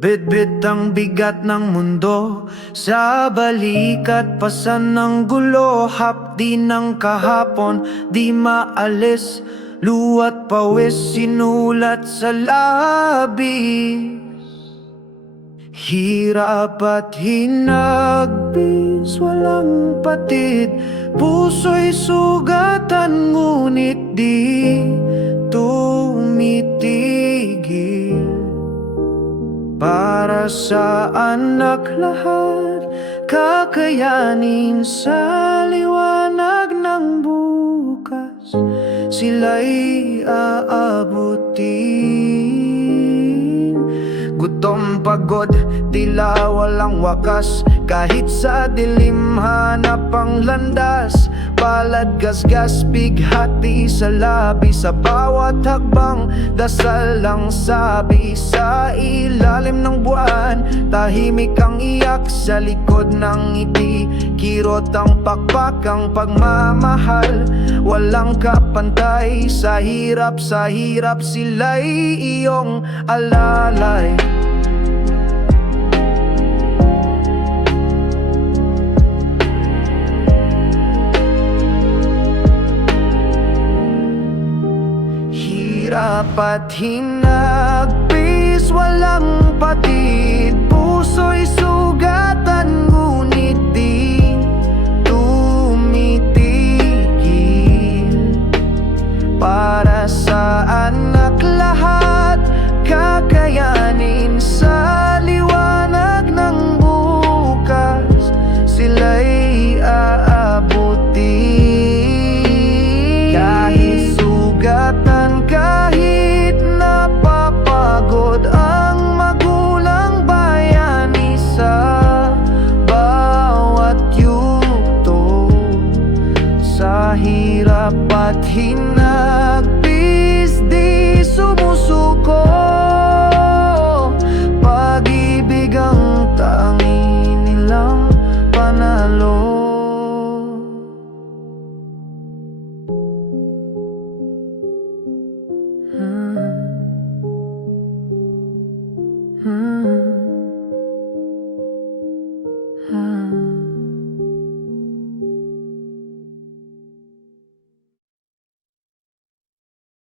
Bitbit ang bigat ng mundo sa balikat, pasan ng gulo, hapdi ng kahapon, di maalis, luwa't pawis sinulat sa labis. Hirap at hinagpis, walang patid, puso'y sugatan ngunit di tumitigil. Para sa anak lahat, kakayanin sa liwanag ng bukas, sila'y aabutin. Gutom, pagod, tila walang wakas, kahit sa dilim hanap ang landas. Palad, gasgas, bighati sa labi, sa bawat hakbang dasal ang sabi. Sa ilalim ng buwan, tahimik ang iyak, sa likod ng ngiti, kirot ang pakpak, ang pagmamahal, walang kapantay. Sa hirap sila'y iyong alalay. Hirap at hinagpis, walang patid, puso'y sugatan ngunit di tumitigil. Para sa anak lahat, kakayanin sa liwanag ng bukas, sila'y aabutin. Kahit sugatan, kahit napapagod ang magulang bayani, sa bawat yugto, sa hirap at hinagpis,